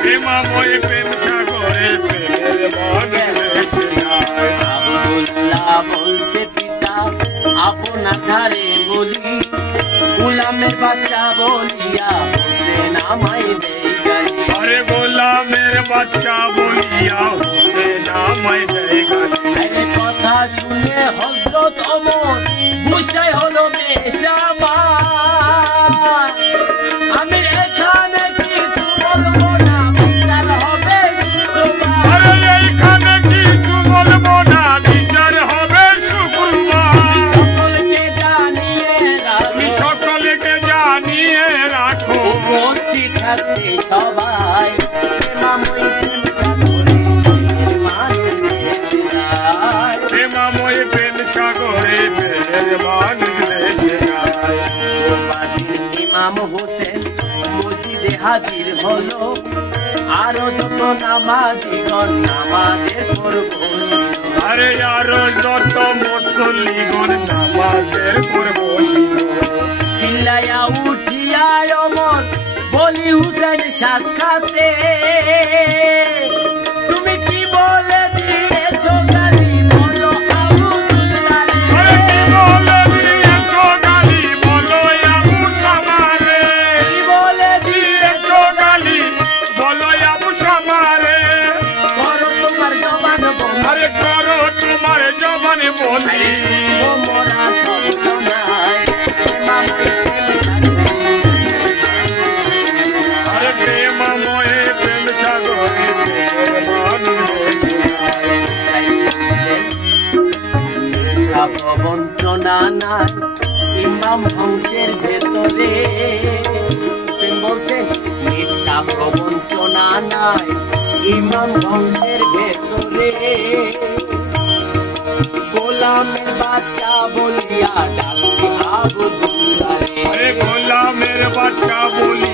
প্রেমাময় প্রেম সাগরে প্রেমের মন ভেসে যায়। আব্দুল্লাহ বলছে পিতা আপনা ধারে বলি, গোলামের বাচ্চা বলিয়া হোসেন আমায় দেয় গালি। আরে গোলামের বাচ্চা বলিয়া হোসেন আমায় দেয় গালি। কথা শুনে হযরত ওমর গুসাই হলো বেশামার। আমি এখানে কিছু বলবো না, বিচার হবে শুক্রবার। আরে এইখানে কিছু বলবো না, বিচার হবে শুক্রবার। সকলকে জানিয়ে রাখো, সকলকে জানিয়ে রাখো, উপস্থিত থাকতে সবাই। প্রেমাময়ী প্রেম সাগরে মায়ের ভেসে যায়। প্রেমাময় প্রেম সাগরে প্রেমের মানুষ ভেসে যায়। বাড়ির ইমাম হোসেন মসজিদে হাজির হলো, আরো যত নামাজিগণ নামাজের পর বসিল। আরে আরো যত মুসল্লিগণ নামাজের পর বসিল। চিল্লাইয়া উঠিয়া ওমর বলি হুসেন সাক্ষাতে, তুমি কি বলে দিয়েছো গালি বলো আব্দুল্লাহ রে। আরে কি বলে দিয়েছো গালি বলো আবু সামারে। কি বলে দিয়েছো গালি বলো আবু সামারে। করো তোমার জবান বন্ধ, আরে করো তোমার জবানে বন্দি। মোরা সব জমায় প্রেমাময় প্রেম সাগরে। আরে প্রেমাময় প্রেম সাগরে প্রেমের মানুষ ভেসে যায়। মিথ্যা প্রবঞ্চনা নাই ইমাম বংশের ভেতরে। হোসেন বলছেন মিথ্যা প্রবঞ্চনা নাই ইমাম বংশের ভেতরে। গোলামের বাচ্চা বলিয়া ডাকছি আব্দুল্লাহ রে। আরে গোলামের বাচ্চা বলি